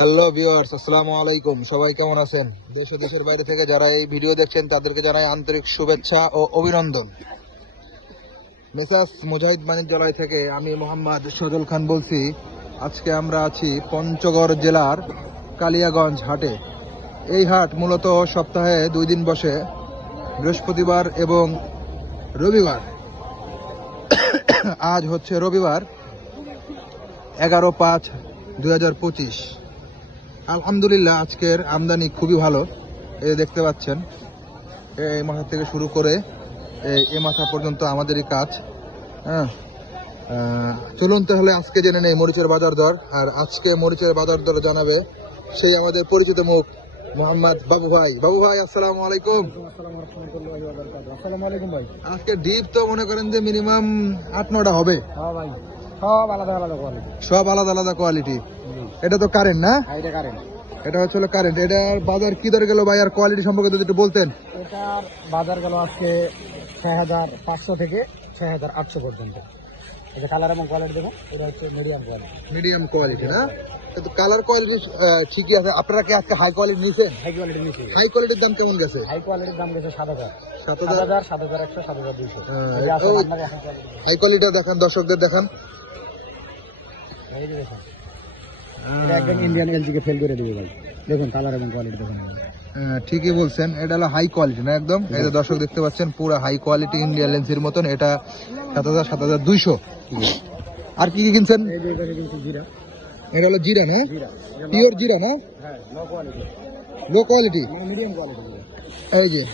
Hello viewers, আসসালামু আলাইকুম। সবাই কেমন আছেন? দেশ ও দেশের বাইরে থেকে যারা এই ভিডিও দেখছেন তাদেরকে জানাই আন্তরিক শুভেচ্ছা ও অভিনন্দন। মেসাস মুজাহিদ বাণিজ্যালয় থেকে আমি মোহাম্মদ সজল খান বলছি। আজকে আমরা আছি পঞ্চগড় জেলার কালিয়াগঞ্জ হাটে। এই হাট মূলত সপ্তাহে 2 দিন বসে, বৃহস্পতিবার এবং রবিবার। আজ হচ্ছে রবিবার 11/5/2025। আলহামদুলিল্লাহ আজকের আমদানি খুবই ভালো। এই দেখতে পাচ্ছেন, এই মাথা থেকে শুরু করে এই মাথা পর্যন্ত আমাদেরই কাজ। হ্যাঁ, চলুন তাহলে আজকে জেনে নেই মরিচের বাজার দর। আর আজকে মরিচের বাজার দর জানাবে সেই আমাদের পরিচিত মুখ মোহাম্মদ বাবু ভাই। বাবু ভাই, আসসালামু আলাইকুম। আজকে ডিপ তো মনে করেন যে মিনিমাম 8-9টা হবে। সব আলাদা আলাদা কোয়ালিটি। এটা তো কারেন্ট না? এটা হচ্ছে কারেন্ট। এটার বাজার কি দরে গেল ভাই? আর কোয়ালিটি সম্পর্কে যদি একটু বলতেন। এটার বাজার গেল আজকে 6500 থেকে 6800 পর্যন্ত। এটা কালার এবং কোয়ালিটি দেখুন, এটা হচ্ছে মিডিয়াম কোয়ালিটি না? কিন্তু কালার কোয়ালিটি ঠিকই আছে। আপনারা কি আজকে হাই কোয়ালিটি নিয়েছেন? হাই কোয়ালিটি নিয়েছি। হাই কোয়ালিটির দাম কেমন গেছে? হাই কোয়ালিটির দাম গেছে 7000, 7100, 7200। হাই কোয়ালিটি দেখান, দর্শকদের দেখান। এই যে দেখুন, এটা একদম ইন্ডিয়ান এলজিকে ফেল করে দিবে ভাই। দেখুন কালার এবং কোয়ালিটি দেখুন। ঠিকই বলছেন, এটা হলো হাই কোয়ালিটি না একদম। এই যে দর্শক দেখতে পাচ্ছেন, পুরো হাই কোয়ালিটি ইন্ডিয়ান লেন্সের মতন। এটা 7000, 7200। আর কি কি কিনছেন? এই যে এটা কিন্তু জিরা। এটা হলো জিরা না? পিওর জিরা না? হ্যাঁ, low quality. Low quality, medium quality. এই যে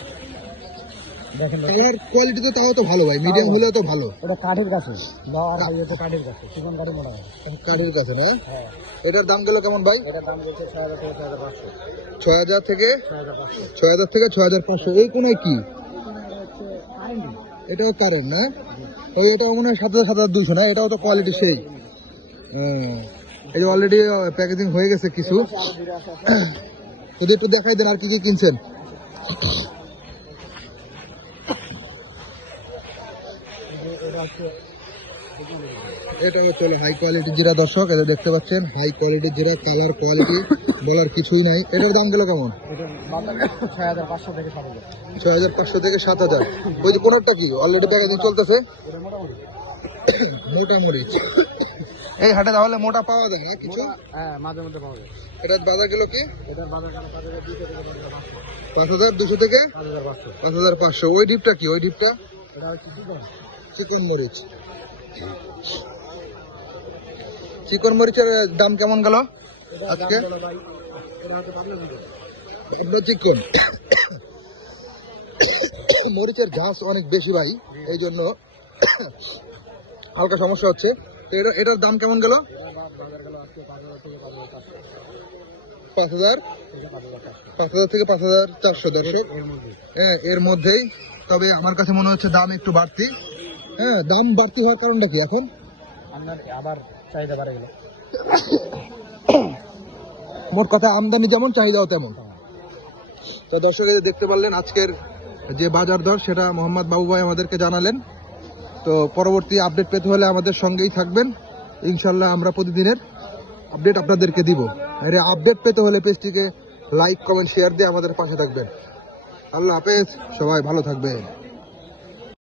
দেখেন, কালার কোয়ালিটি তো তাও তো ভালো ভাই, মিডিয়াম হলেও তো ভালো। এটা কাঠের কাছে, লওয়ার ভাই, এটা কাঠের কাছে, চিকন কাঠের মোটা। কাঠের কাছে না? হ্যাঁ। এটার দাম গেল কেমন ভাই? এটার দাম গেছে 6000 থেকে 6500। 6000 থেকে 6500। 6000 থেকে 6500। এই কোনায় কি? এটাও কারেন্ট না? ওই এটা মনে হয় 7000, 7200 না? এটাও তো কোয়ালিটি সেই। এটা অলরেডি প্যাকেজিং হয়ে গেছে কিছু। যদি একটু দেখাই দেন আর কি কি কিনছেন। এটা হচ্ছে হাই কোয়ালিটি জিরা। দর্শক এটা দেখতে পাচ্ছেন, হাই কোয়ালিটি জিরা। কালার কোয়ালিটি বলার কিছুই নাই। এটার দাম গেল কেমন? 6500 থেকে 7000। 6500 থেকে 7000। ওই যে কোনটা কি অলরেডি প্যাকেজিং চলতেছে? মোটা মরিচ। এই হাটে তাহলে মোটা পাওয়া যায় না কিছু? হ্যাঁ, মাঝে মধ্যে পাওয়া যায়। এটার বাজার গেল কি? এটার বাজার গেল 5200 থেকে 5500। 5500। ওই ডিপটা কি? ওই ডিপটা এটা হচ্ছে চিকন মরিচ। চিকন মরিচের দাম কেমন গেল আজকে? চিকন মরিচের ঝাঁস অনেক বেশি ভাই, এই জন্য হালকা সমস্যা হচ্ছে। এটার দাম কেমন গেল? 5000 থেকে 5400। দর্শক এর মধ্যেই। তবে আমার কাছে মনে হচ্ছে দাম একটু বাড়তি। হ্যাঁ, দাম বাড়তি হওয়ার কারণটা কি এখন? আবার চাহিদা বাড়ে গেল। মোট কথা আমদানি যেমন চাহিদাও তেমন। তো দর্শক দেখতে পারলেন আজকের যে বাজার দর, সেটা মোহাম্মদ বাবু ভাই আমাদেরকে জানালেন। তো পরবর্তী আপডেট পেতে হলে আমাদের সঙ্গেই থাকবেন। ইনশাল্লাহ আমরা প্রতিদিনের আপডেট আপনাদেরকে দিব। আর আপডেট পেতে হলে পেজটিকে লাইক, কমেন্ট, শেয়ার দিয়ে আমাদের পাশে থাকবেন। আল্লাহ হাফেজ, সবাই ভালো থাকবেন।